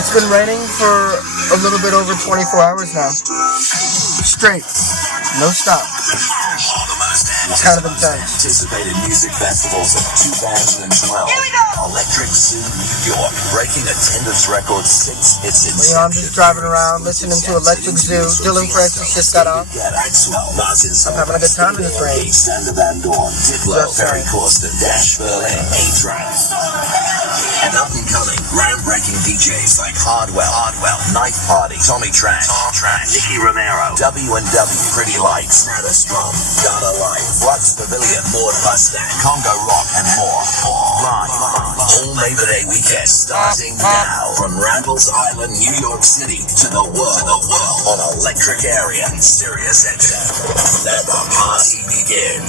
It's been raining for a little bit over 24 hours now. Straight. No stop. It's kind of intense. Anticipated music festivals of 2012. Here we go! Electric Zoo, New York, breaking attendance records since its inception. You know, I'm just driving around listening to Electric Zoo. Dylan Francis just got off. I'm having a good time in this rain. Sander Van Dorn, Diplo, Ferry Corsten, Dash Berlin, A-Track. And up-and-coming, groundbreaking DJs like Hardwell, Knife Party, Tommy Trash, Nicky Romero, W&W, Pretty Lights, Strum, Dada Life, Flux Pavilion, Maud Mustang, Congo Rock, and more. Live, all Labor Day weekend, starting now from Randall's Island, New York City, to the world on Electric Area, Sirius XM. Let the party begin.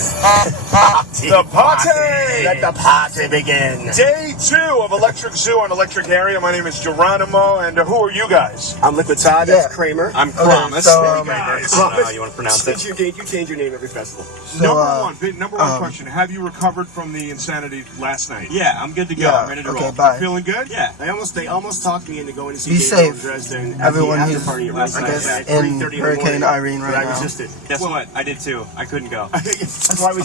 The party! Let the party begin. Day 2 of Electric Zoo on Electric Area. My name is Geronimo, and who are you guys? I'm Liquid Todd, that's Kramer. I'm Promise. So, You want to pronounce it? You change your name every festival. Number one question. Have you recovered from the insanity last night? Yeah, I'm good to go. Yeah, I'm ready to okay, roll. bye. Feeling good? Yeah. They almost talked me into going to see Be Gabriel safe, Dresden at everyone the after who's, party at I West guess, at in 3:30 Hurricane morning, Irene right but now. I resisted. Guess what? I did too. I couldn't go. That's why we.